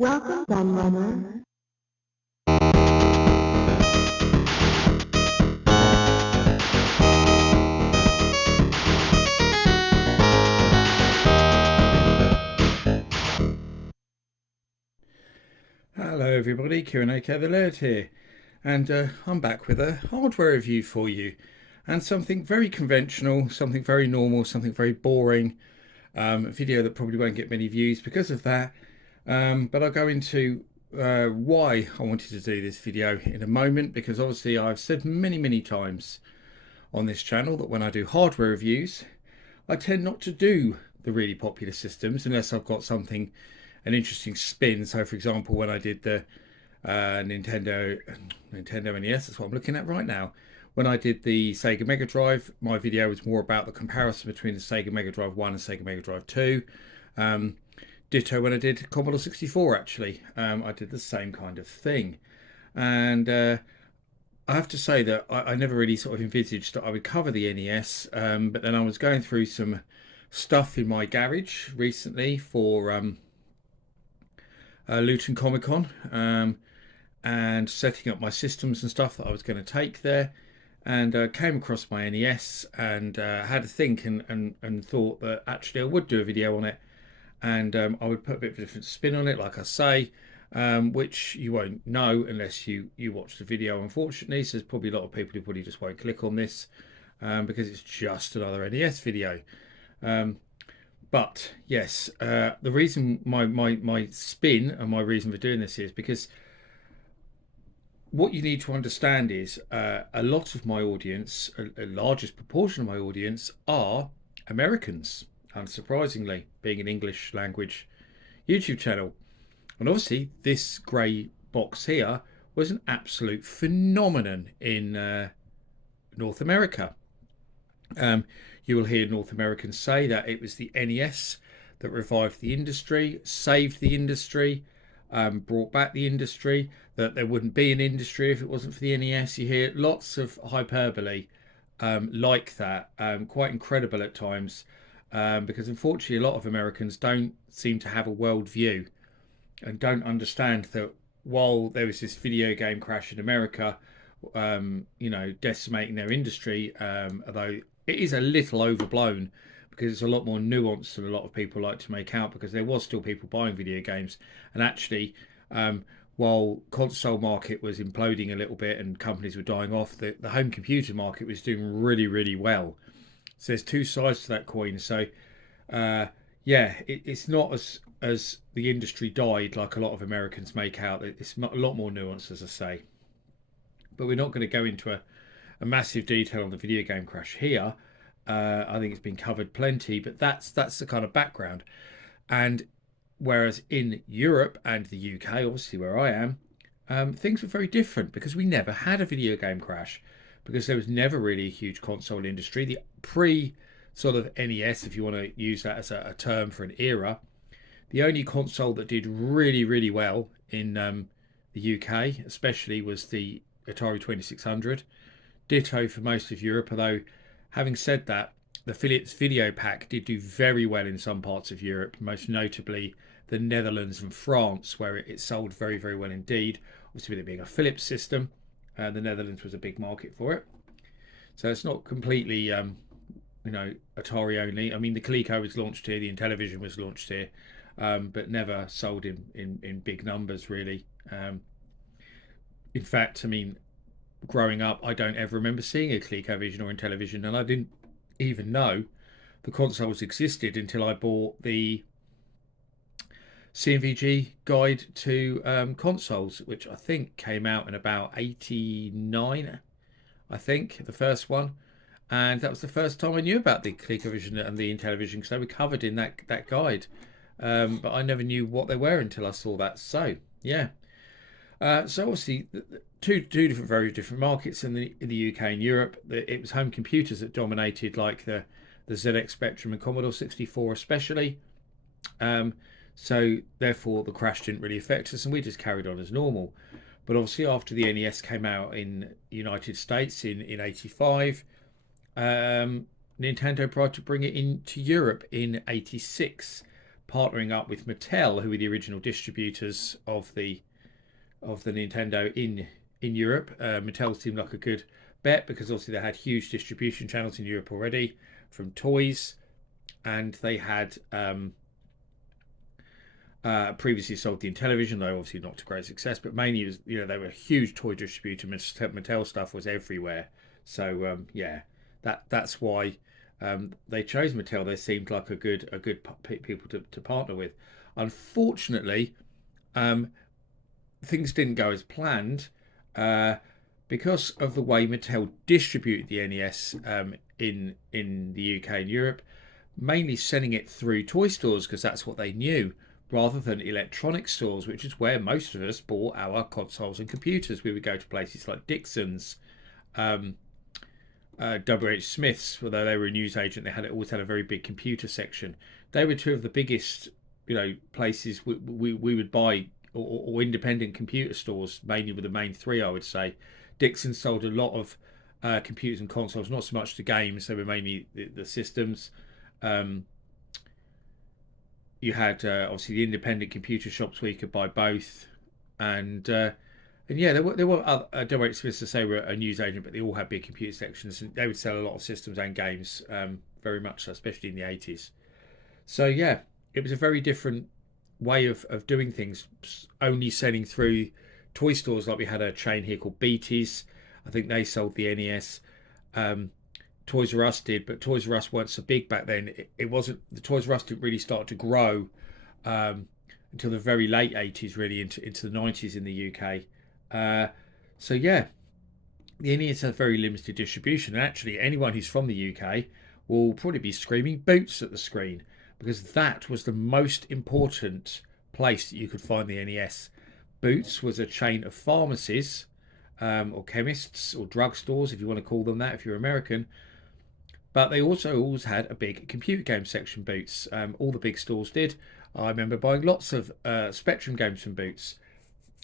Welcome, Gunrunner. Hello everybody, Kieran aka the Laird here, and I'm back with a hardware review for you, and something very conventional, something very normal, something very boring, a video that probably won't get many views because of that, but I'll go into why I wanted to do this video in a moment, because obviously I've said many times on this channel that when I do hardware reviews, I tend not to do the really popular systems unless I've got an interesting spin. So for example, when I did the Nintendo NES. That's what I'm looking at right now. When I did the Sega Mega Drive, my video was more about the comparison between the Sega Mega Drive 1 and Sega Mega Drive 2. Ditto when I did Commodore 64, actually. I did the same kind of thing. And I have to say that I never really sort of envisaged that I would cover the NES, but then I was going through some stuff in my garage recently for Luton Comic Con, and setting up my systems and stuff that I was going to take there, and came across my NES and had a think and thought that actually I would do a video on it, and I would put a bit of a different spin on it, like I say, which you won't know unless you watch the video, unfortunately. So there's probably a lot of people who probably just won't click on this because it's just another NES video. But yes, the reason my spin and my reason for doing this is because what you need to understand is a lot of my audience, a largest proportion of my audience, are Americans, unsurprisingly, being an English language YouTube channel. And obviously, this grey box here was an absolute phenomenon in North America. You will hear North Americans say that it was the NES that revived the industry, saved the industry, brought back the industry, that there wouldn't be an industry if it wasn't for the NES. You hear lots of hyperbole like that, quite incredible at times, because unfortunately a lot of Americans don't seem to have a world view and don't understand that while there was this video game crash in America, decimating their industry, although it is a little overblown because it's a lot more nuanced than a lot of people like to make out, because there was still people buying video games, and actually, while console market was imploding a little bit and companies were dying off, the home computer market was doing really well. So there's two sides to that coin. So yeah, it's not as the industry died like a lot of Americans make out. It's a lot more nuanced, as I say. But we're not going to go into a massive detail on the video game crash here. I think it's been covered plenty, but that's the kind of background. And whereas in Europe and the UK, obviously where I am, things were very different because we never had a video game crash, because there was never really a huge console industry. The pre sort of NES, if you want to use that as a term for an era, the only console that did really well in the UK, especially, was the Atari 2600. Ditto for most of Europe, although having said that, the Philips Video Pack did do very well in some parts of Europe, most notably the Netherlands and France, where it sold very well indeed. Obviously, with it being a Philips system, the Netherlands was a big market for it. So it's not completely, Atari only. I mean, the Coleco was launched here, the Intellivision was launched here, but never sold in big numbers, really. In fact, I mean, growing up, I don't ever remember seeing a ColecoVision or Intellivision, and I didn't even know the consoles existed until I bought the CMVG guide to consoles, which I think came out in about '89. I think the first one, and that was the first time I knew about the ColecoVision and the Intellivision, because they were covered in that guide. But I never knew what they were until I saw that. So yeah. So obviously, two different, very different markets in the UK and Europe. It was home computers that dominated, like the ZX Spectrum and Commodore 64 especially. So therefore, the crash didn't really affect us, and we just carried on as normal. But obviously, after the NES came out in the United States in '85, Nintendo tried to bring it into Europe in '86, partnering up with Mattel, who were the original distributors of the Nintendo in Europe. Mattel seemed like a good bet because obviously they had huge distribution channels in Europe already from toys, and they had previously sold the Intellivision, though obviously not to great success. But mainly, was, they were a huge toy distributor. Mattel stuff was everywhere. So yeah, that's why they chose Mattel. They seemed like a good people to partner with. Unfortunately, things didn't go as planned because of the way Mattel distributed the NES in the UK and Europe, mainly sending it through toy stores because that's what they knew, rather than electronic stores, which is where most of us bought our consoles and computers. We would go to places like Dixon's, WH Smith's, although they were a newsagent, they always had a very big computer section. They were two of the biggest, places we would buy, or independent computer stores, mainly with the main three, I would say. Dixon sold a lot of computers and consoles, not so much the games. They were mainly the systems. You had obviously the independent computer shops where you could buy both, and yeah, there were other, don't want to say we're a news agent, but they all had big computer sections, and they would sell a lot of systems and games, very much so, especially in the 80s. So yeah, it was a very different way of doing things, only selling through toy stores. Like we had a chain here called Beatties. I think they sold the NES. Toys R Us did, but Toys R Us weren't so big back then. It wasn't, the Toys R Us didn't really start to grow until the very late 80s, really into the 90s in the UK. So yeah, the NES has very limited distribution, and actually anyone who's from the UK will probably be screaming Boots at the screen, because that was the most important place that you could find the NES. Boots was a chain of pharmacies, or chemists, or drugstores, if you want to call them that if you're American. But they also always had a big computer game section, Boots. All the big stores did. I remember buying lots of Spectrum games from Boots.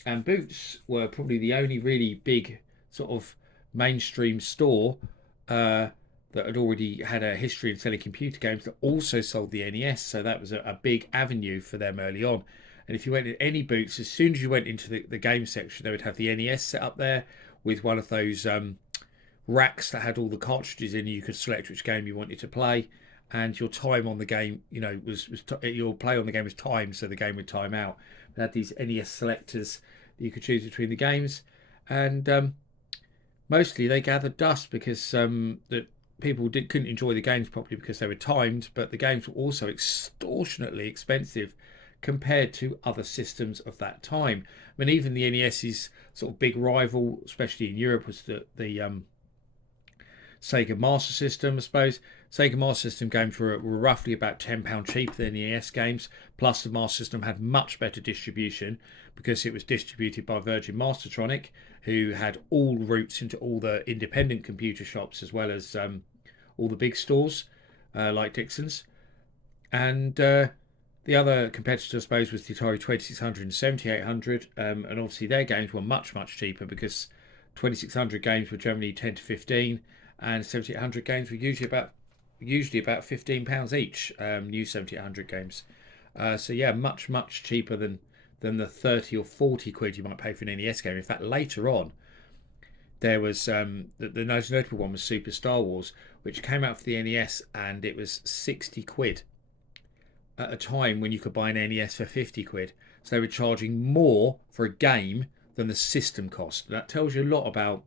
And Boots were probably the only really big sort of mainstream store that had already had a history in selling computer games that also sold the NES. So that was a big avenue for them early on. And if you went to any Boots, as soon as you went into the game section, they would have the NES set up there with one of those racks that had all the cartridges in. You could select which game you wanted to play, and your time on the game, your play on the game was timed, so the game would time out. They had these NES selectors that you could choose between the games, and mostly they gathered dust because that people couldn't enjoy the games properly because they were timed, but the games were also extortionately expensive compared to other systems of that time. I mean, even the NES's sort of big rival, especially in Europe, was the Sega Master System, I suppose. Sega Master System games were roughly about £10 cheaper than the NES games. Plus, the Master System had much better distribution because it was distributed by Virgin Mastertronic, who had all routes into all the independent computer shops as well as all the big stores like Dixon's. And the other competitor, I suppose, was the Atari 2600 and 7800, and obviously their games were much cheaper because 2600 games were generally 10 to 15, and 7800 games were usually about £15 each. New 7800 games, so yeah, much cheaper than the 30 or 40 quid you might pay for an NES game. In fact, later on, there was the most notable one was Super Star Wars, which came out for the NES, and it was 60 quid at a time when you could buy an NES for 50 quid. So they were charging more for a game than the system cost. That tells you a lot about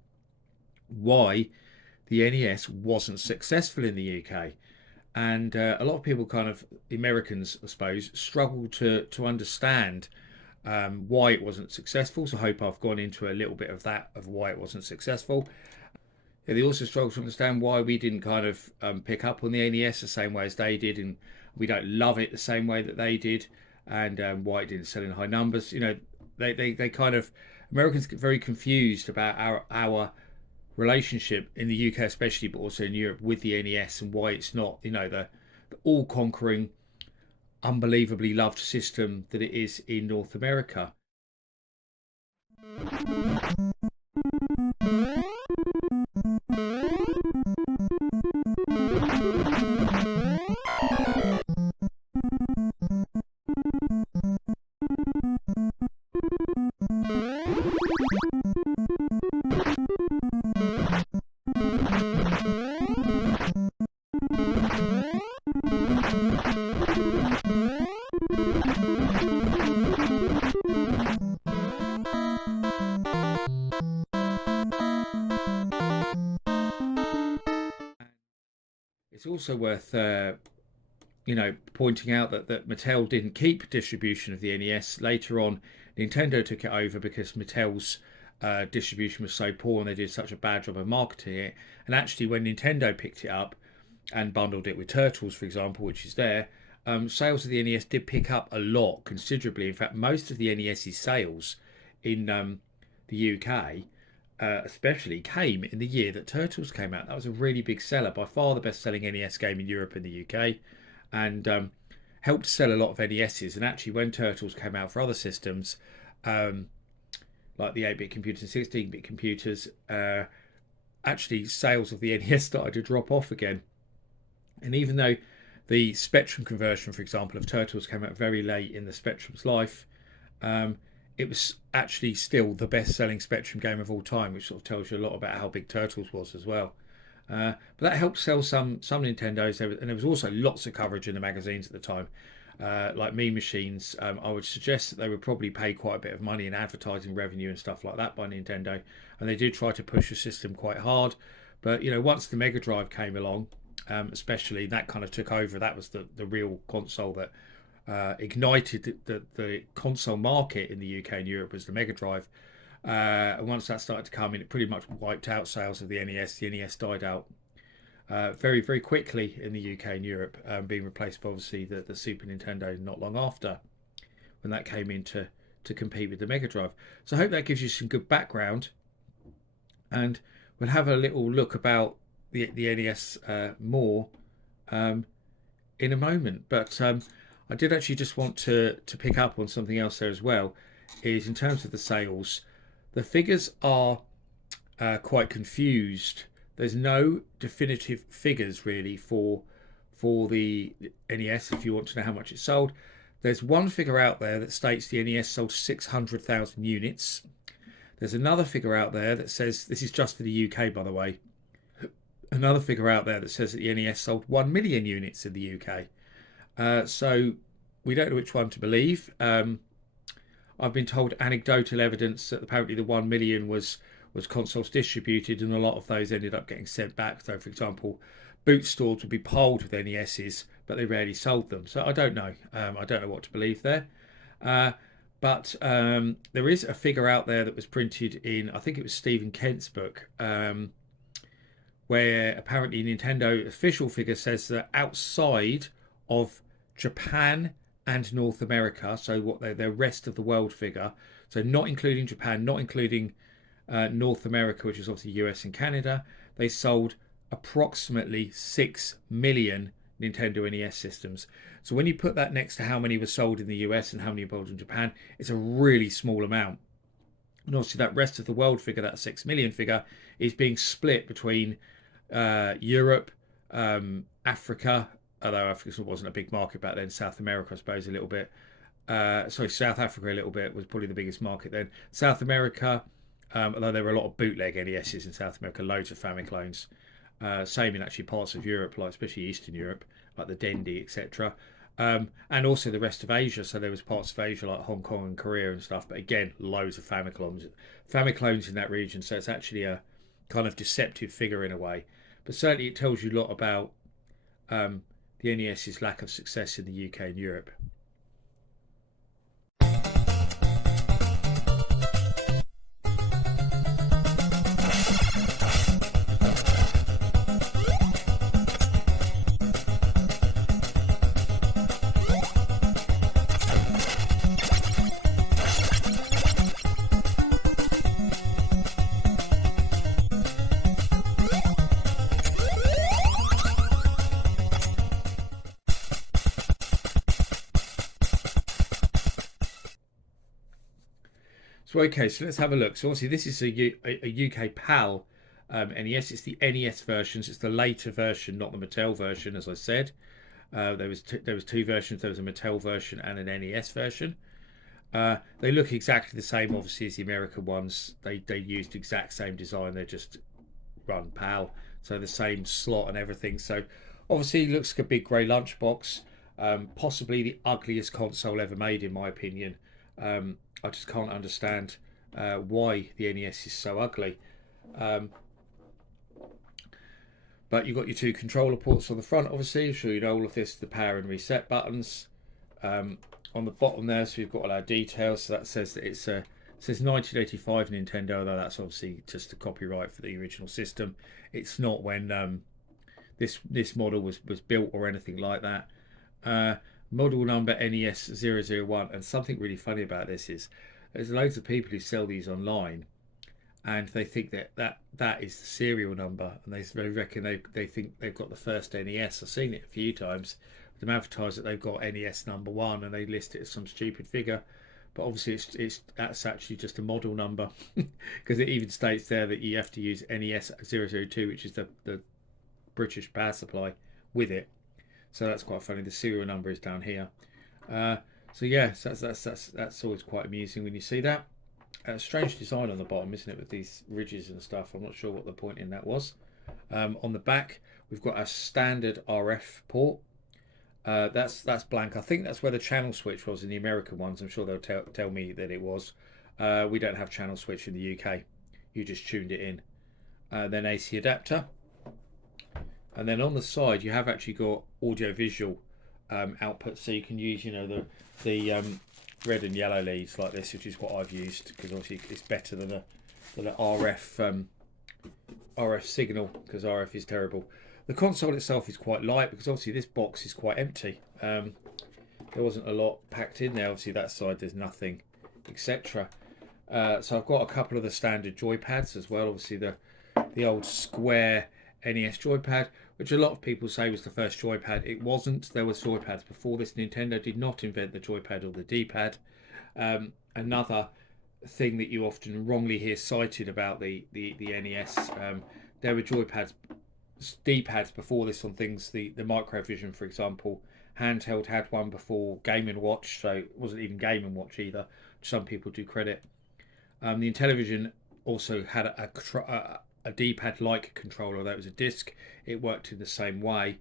why the NES wasn't successful in the UK. And a lot of people, kind of Americans, I suppose, struggle to understand why it wasn't successful. So I hope I've gone into a little bit of that, of why it wasn't successful. Yeah, they also struggle to understand why we didn't kind of pick up on the NES the same way as they did, and we don't love it the same way that they did, and why it didn't sell in high numbers. They kind of, Americans get very confused about our relationship in the UK especially, but also in Europe, with the NES, and why it's not the all-conquering, unbelievably loved system that it is in North America. also worth pointing out that Mattel didn't keep distribution of the NES. Later on, Nintendo took it over because Mattel's distribution was so poor and they did such a bad job of marketing it. And actually, when Nintendo picked it up and bundled it with Turtles, for example, which is there, sales of the NES did pick up a lot, considerably. In fact, most of the NES's sales in the UK, especially, came in the year that Turtles came out. That was a really big seller, by far the best-selling NES game in Europe and the UK, and helped sell a lot of NESs. And actually, when Turtles came out for other systems, like the 8-bit computers and 16-bit computers, actually sales of the NES started to drop off again. And even though the Spectrum conversion, for example, of Turtles came out very late in the Spectrum's life, um, it was actually still the best-selling Spectrum game of all time, which sort of tells you a lot about how big Turtles was as well. But that helped sell some Nintendos, and there was also lots of coverage in the magazines at the time, like Mean Machines. I would suggest that they would probably pay quite a bit of money in advertising revenue and stuff like that by Nintendo, and they did try to push the system quite hard. But once the Mega Drive came along, especially, that kind of took over. That was the real console that ignited the console market in the UK and Europe, was the Mega Drive. And once that started to come in, it pretty much wiped out sales of the NES. The NES died out very, very quickly in the UK and Europe, being replaced by obviously the Super Nintendo not long after, when that came in to compete with the Mega Drive. So I hope that gives you some good background, and we'll have a little look about the NES more in a moment. But I did actually just want to pick up on something else there as well, is in terms of the sales. The figures are quite confused. There's no definitive figures really for the NES. If you want to know how much it sold, there's one figure out there that states the NES sold 600,000 units. There's another figure out there that says, this is just for the UK, by the way, another figure out there that says that the NES sold 1 million units in the UK. So we don't know which one to believe. I've been told anecdotal evidence that apparently the 1 million was consoles distributed, and a lot of those ended up getting sent back. So, for example, boot stores would be piled with NESs, but they rarely sold them. So I don't know. I don't know what to believe there. But there is a figure out there that was printed in, I think it was Stephen Kent's book, where apparently Nintendo official figure says that outside of Japan and North America, so what their rest of the world figure, so not including Japan, not including North America, which is obviously US and Canada, they sold approximately 6 million Nintendo NES systems. So when you put that next to how many were sold in the US and how many were sold in Japan, it's a really small amount. And obviously that rest of the world figure, that 6 million figure, is being split between Europe, Africa, although Africa wasn't a big market back then, South America, I suppose, a little bit. South Africa a little bit was probably the biggest market then. South America, although there were a lot of bootleg NESs in South America, loads of Famiclones. Same in actually parts of Europe, like especially Eastern Europe, like the Dendy, etc. And also the rest of Asia. So there was parts of Asia like Hong Kong and Korea and stuff. But again, loads of Famiclones in that region. So it's actually a kind of deceptive figure in a way. But certainly it tells you a lot about the NES's lack of success in the UK and Europe. So okay, so let's have a look. So obviously this is a UK PAL NES. It's the NES versions. It's the later version, not the Mattel version, as I said. There was two versions. There was a Mattel version and an NES version. They look exactly the same, obviously, as the American ones. They used the exact same design. They just run PAL, so the same slot and everything. So obviously it looks like a big grey lunchbox. Possibly the ugliest console ever made, in my opinion. I just can't understand why the NES is so ugly. But you've got your two controller ports on the front, obviously. I'm sure you know all of this, the power and reset buttons. On the bottom there, so we've got all our details. So that says that it says 1985 Nintendo, though that's obviously just a copyright for the original system. It's not when this model was built or anything like that. Model number NES 001. And something really funny about this is there's loads of people who sell these online, and they think that is the serial number, and they reckon they think they've got the first NES. I've seen it a few times. Them advertise that they've got NES number one, and they list it as some stupid figure, but obviously it's that's actually just a model number, because it even states there that you have to use NES 002, which is the British power supply with it. So that's quite funny. The serial number is down here. So yeah, so that's always quite amusing when you see that. Strange design on the bottom, isn't it, with these ridges and stuff. I'm not sure what the point in that was. On the back, we've got our standard RF port. That's blank. I think that's where the channel switch was in the American ones. I'm sure they'll tell me that it was. We don't have channel switch in the UK. You just tuned it in. Then AC adapter. And then on the side, you have actually got audio visual output, so you can use, the red and yellow leads like this, which is what I've used, because obviously it's better than a RF signal, because RF is terrible. The console itself is quite light, because obviously this box is quite empty. There wasn't a lot packed in there. Obviously that side there's nothing, etc. So I've got a couple of the standard joypads as well. Obviously the old square NES joypad, which a lot of people say was the first joypad. It wasn't. There was joypads before this. Nintendo did not invent the joypad or the D-pad. Another thing that you often wrongly hear cited about the NES, there were joypads, D-pads before this on things. The Microvision, for example, handheld had one before Game & Watch, so it wasn't even Game & Watch either, which some people do credit. The Intellivision also had a D-pad like controller, that was a disc. It worked in the same way.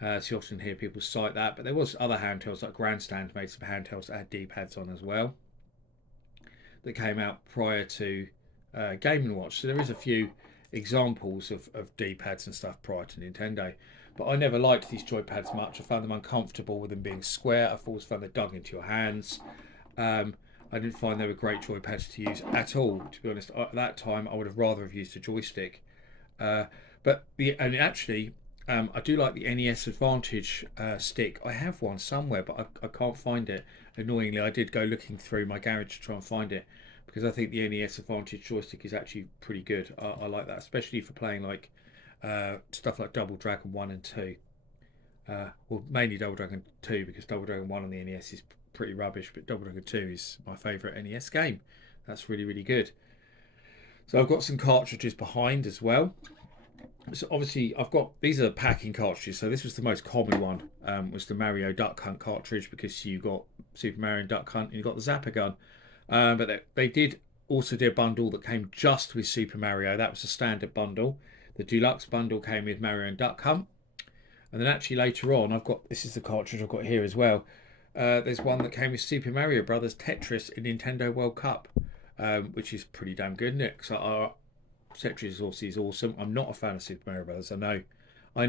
So you often hear people cite that, but there was other handhelds, like Grandstand made some handhelds that had D-pads on as well, that came out prior to Game & Watch. So there is a few examples of D-pads and stuff prior to Nintendo, but I never liked these joypads much. I found them uncomfortable with them being square. I've always found they dug into your hands. I didn't find they were great joypads to use at all, to be honest. At that time, I would have rather have used a joystick. I do like the NES Advantage stick. I have one somewhere, but I can't find it. Annoyingly, I did go looking through my garage to try and find it, because I think the NES Advantage joystick is actually pretty good. I like that, especially for playing like stuff like Double Dragon 1 and 2. Well, mainly Double Dragon 2, because Double Dragon 1 on the NES is pretty rubbish, but Double Dragon 2 is my favourite NES game. That's really, really good. So I've got some cartridges behind as well. So obviously I've got, these are packing cartridges. So this was the most common one, was the Mario Duck Hunt cartridge, because you got Super Mario Duck Hunt and you got the Zapper gun. But they did also do a bundle that came just with Super Mario. That was a standard bundle. The deluxe bundle came with Mario and Duck Hunt. And then actually later on, this is the cartridge I've got here as well. There's one that came with Super Mario Brothers Tetris in Nintendo World Cup, which is pretty damn good, isn't it? So Tetris also is awesome. I'm not a fan of Super Mario Brothers. I know. I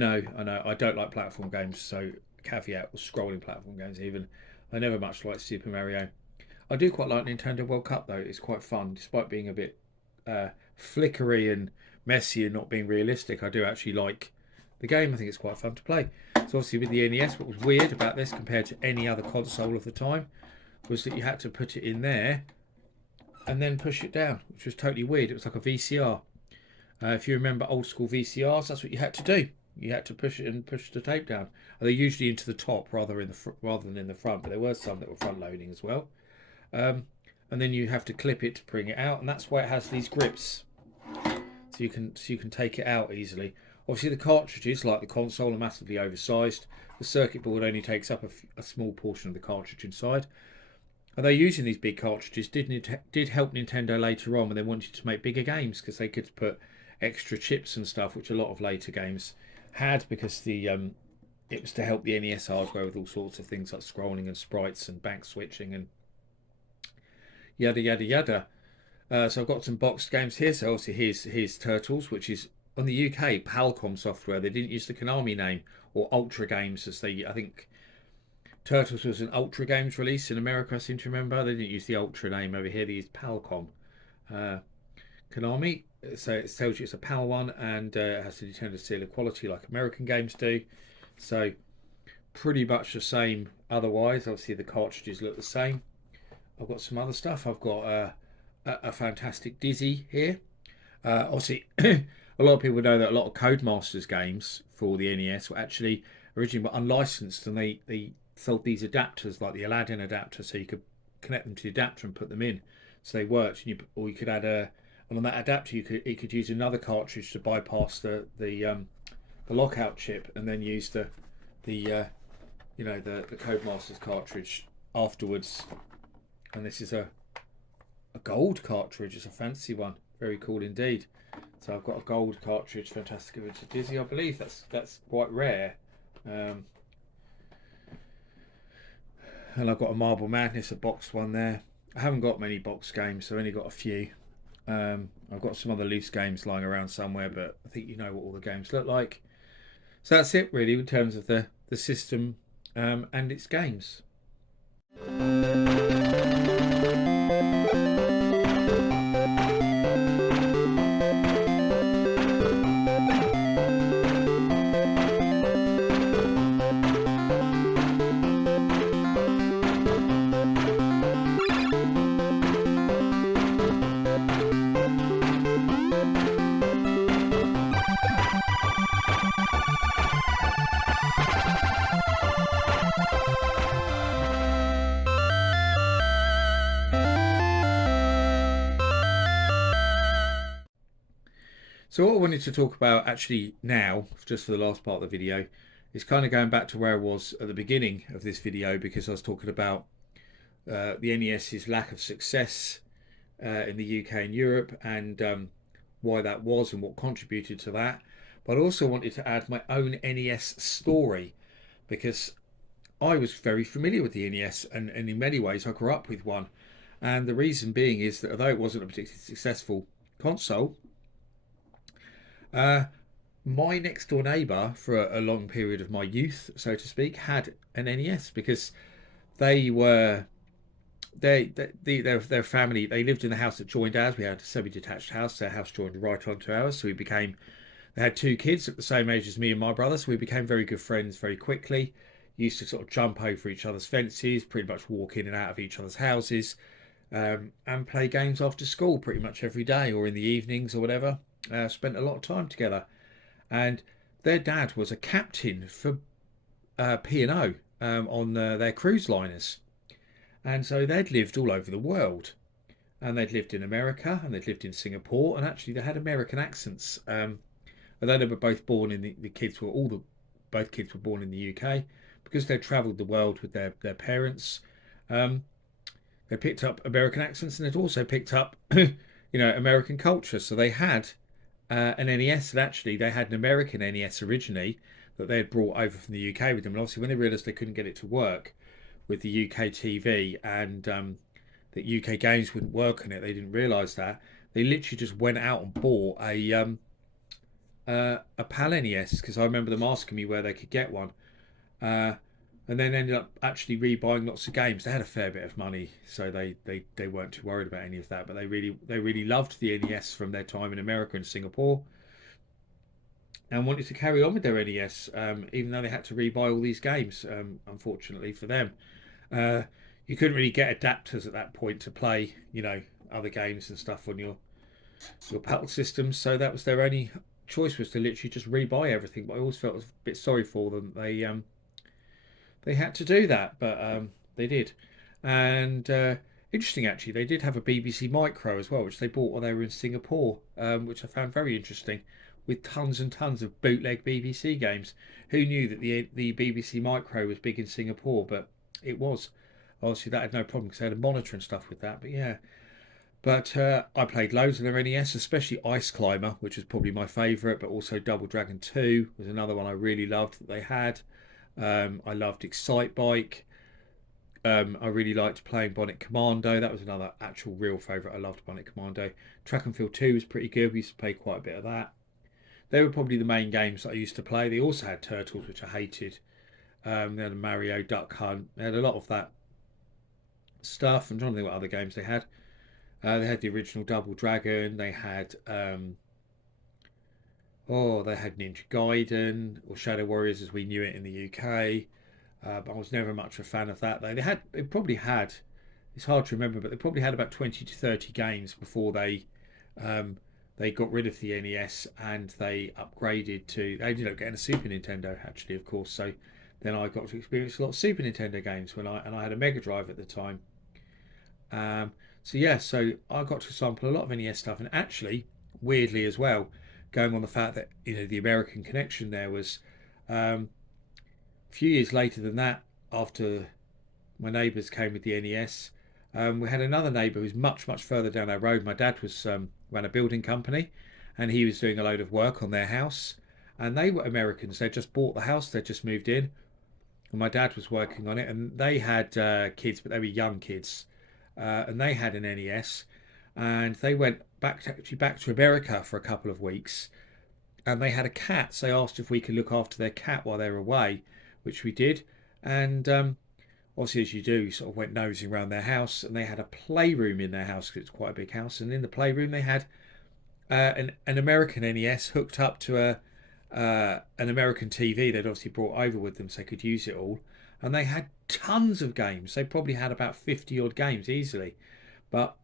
don't like platform games, so caveat, or scrolling platform games even. I never much liked Super Mario. I do quite like Nintendo World Cup though. It's quite fun, despite being a bit flickery and messy and not being realistic. I do actually like the game. I think it's quite fun to play. So obviously with the NES, what was weird about this compared to any other console of the time was that you had to put it in there and then push it down, which was totally weird. It was like a VCR. If you remember old school VCRs, that's what you had to do. You had to push it and push the tape down. They're usually into the top rather than in the front, but there were some that were front loading as well. And then you have to clip it to bring it out, and that's why it has these grips, so you can take it out easily. Obviously, the cartridges, like the console, are massively oversized. The circuit board only takes up a small portion of the cartridge inside. Although using these big cartridges did help Nintendo later on when they wanted to make bigger games, because they could put extra chips and stuff, which a lot of later games had, because it was to help the NES hardware with all sorts of things like scrolling and sprites and bank switching and yada yada yada. So I've got some boxed games here. So obviously here's Turtles, which is on the UK Palcom software. They didn't use the Konami name or Ultra Games as they. I think Turtles was an Ultra Games release in America. I seem to remember they didn't use the Ultra name over here. They used Palcom. Uh, Konami. So it tells you it's a PAL one and it has to determine the seal of quality like American games do. So pretty much the same otherwise. Obviously the cartridges look the same. I've got some other stuff. I've got a fantastic Dizzy here. Obviously, a lot of people know that a lot of Codemasters games for the NES were actually originally unlicensed, and they sold these adapters like the Aladdin adapter, so you could connect them to the adapter and put them in, so they worked. Or you could add and on that adapter you could use another cartridge to bypass the lockout chip, and then use the Codemasters cartridge afterwards. And this is a gold cartridge. It's a fancy one. Very cool indeed. So I've got a gold cartridge, Fantastic Adventure Dizzy. I believe that's quite rare. And I've got a Marble Madness, a boxed one there. I haven't got many box games, so I've only got a few. I've got some other loose games lying around somewhere, but I think you know what all the games look like. So that's it really in terms of the system and its games. So what I wanted to talk about actually now, just for the last part of the video, is kind of going back to where I was at the beginning of this video, because I was talking about the NES's lack of success in the UK and Europe, and why that was and what contributed to that. But I also wanted to add my own NES story, because I was very familiar with the NES, and in many ways I grew up with one. And the reason being is that although it wasn't a particularly successful console, my next door neighbour for a long period of my youth, so to speak, had an NES, because they were their family. They lived in the house that joined ours. We had a semi-detached house. Their house joined right onto ours, so we became. They had two kids at the same age as me and my brother, so we became very good friends very quickly. Used to sort of jump over each other's fences, pretty much walk in and out of each other's houses, and play games after school pretty much every day or in the evenings or whatever. Spent a lot of time together, and their dad was a captain for P&O on their cruise liners, and so they'd lived all over the world, and they'd lived in America and they'd lived in Singapore, and actually they had American accents. Although they were both born in the kids were all the both kids were born in the UK, because they'd travelled the world with their parents. Um, they picked up American accents, and they'd also picked up American culture. So they had an NES, and actually they had an American NES originally that they had brought over from the UK with them. And obviously when they realised they couldn't get it to work with the UK TV, and that UK games wouldn't work on it, they didn't realise that. They literally just went out and bought a PAL NES, because I remember them asking me where they could get one. Uh, and then ended up actually rebuying lots of games. They had a fair bit of money, so they weren't too worried about any of that. But they really loved the NES from their time in America and Singapore, and wanted to carry on with their NES, even though they had to rebuy all these games. Unfortunately for them, you couldn't really get adapters at that point to play, other games and stuff on your PAL systems. So that was their only choice, was to literally just rebuy everything. But I always felt a bit sorry for them. They had to do that, but they did. And interesting, actually, they did have a BBC Micro as well, which they bought while they were in Singapore, which I found very interesting, with tons and tons of bootleg BBC games. Who knew that the BBC Micro was big in Singapore? But it was. Obviously, that had no problem because they had a monitor and stuff with that. But yeah. But I played loads of their NES, especially Ice Climber, which was probably my favourite, but also Double Dragon 2 was another one I really loved that they had. I loved Excite Bike. I really liked playing Bonnet Commando. That was another actual real favourite. I loved Bonnet Commando. Track and Field 2 was pretty good. We used to play quite a bit of that. they were probably the main games that I used to play. They also had Turtles, which I hated. They had a Mario Duck Hunt. They had a lot of that stuff. I'm trying to think what other games they had. They had the original Double Dragon. They had they had Ninja Gaiden or Shadow Warriors as we knew it in the UK. But I was never much a fan of that. They probably had. It's hard to remember, but they probably had about 20 to 30 games before um, they got rid of the NES and they upgraded to. They ended up getting a Super Nintendo, actually, of course. So then I got to experience a lot of Super Nintendo games I had a Mega Drive at the time. Um, so I got to sample a lot of NES stuff, and actually, weirdly as well, going on the fact that the American connection there was a few years later than that, after my neighbours came with the NES, we had another neighbour who was much further down our road. My dad was ran a building company, and he was doing a load of work on their house, and they were Americans. They just bought the house, they just moved in, and my dad was working on it, and they had kids, but they were young kids, and they had an NES, and they went back to America for a couple of weeks, and they had a cat. So they asked if we could look after their cat while they were away, which we did, and obviously, as you do, you sort of went nosing around their house, and they had a playroom in their house because it's quite a big house, and in the playroom they had an American NES hooked up to an American TV they'd obviously brought over with them so they could use it all. And they had tons of games. They probably had about 50 odd games easily. But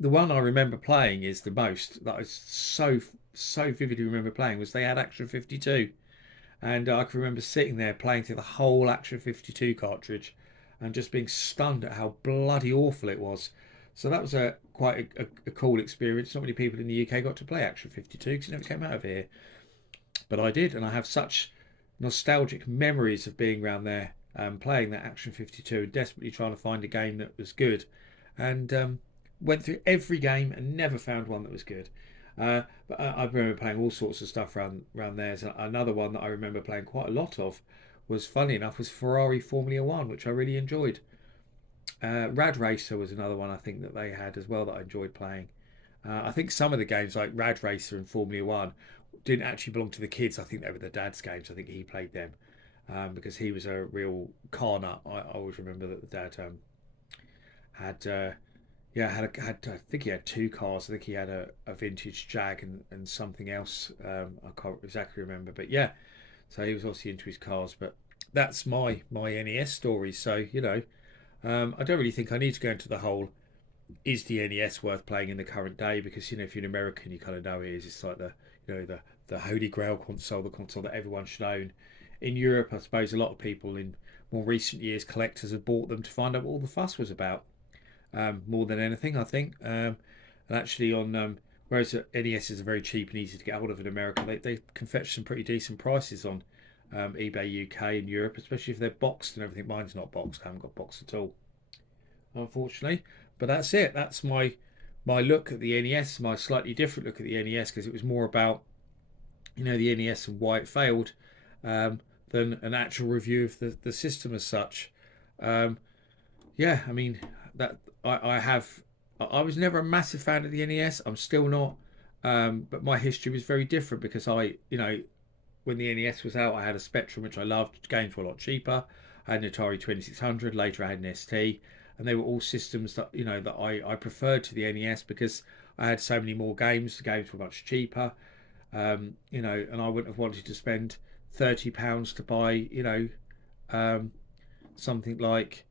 the one I remember playing is the most that I so vividly remember playing was they had Action 52. And I can remember sitting there playing through the whole Action 52 cartridge and just being stunned at how bloody awful it was. So that was quite a cool experience. Not many people in the UK got to play Action 52 because it never came out of here. But I did, and I have such nostalgic memories of being around there playing that Action 52 and desperately trying to find a game that was good. And went through every game and never found one that was good. But I remember playing all sorts of stuff around there. So another one that I remember playing quite a lot of was, funny enough, was Ferrari Formula One, which I really enjoyed. Rad Racer was another one I think that they had as well that I enjoyed playing. I think some of the games like Rad Racer and Formula One didn't actually belong to the kids. I think they were the dad's games. I think he played them because he was a real car nut. I always remember that the dad had I think he had two cars. I think he had a vintage Jag and something else. I can't exactly remember, but yeah. So he was obviously into his cars. But that's my NES story. So I don't really think I need to go into the whole is the NES worth playing in the current day, because if you're an American, you kind of know it is. It's like the holy grail console, the console that everyone should own. In Europe, I suppose a lot of people in more recent years, collectors, have bought them to find out what all the fuss was about. More than anything, I think. And actually, whereas NES are very cheap and easy to get hold of in America, they can fetch some pretty decent prices on eBay UK and Europe, especially if they're boxed and everything. Mine's not boxed; I haven't got boxed at all, unfortunately. But that's it. That's my look at the NES, my slightly different look at the NES, because it was more about the NES and why it failed than an actual review of the system as such. Um, yeah, I mean that I was never a massive fan of the NES. I'm still not, but my history was very different because when the NES was out, I had a Spectrum which I loved. Games were a lot cheaper. I had an Atari 2600. Later, I had an ST, and they were all systems that that I preferred to the NES because I had so many more games. The games were much cheaper, and I wouldn't have wanted to spend £30 to buy something like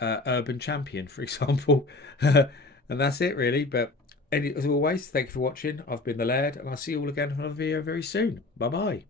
Urban Champion, for example. And that's it, really. But as always, thank you for watching. I've been the Laird, and I'll see you all again on another video very soon. Bye bye.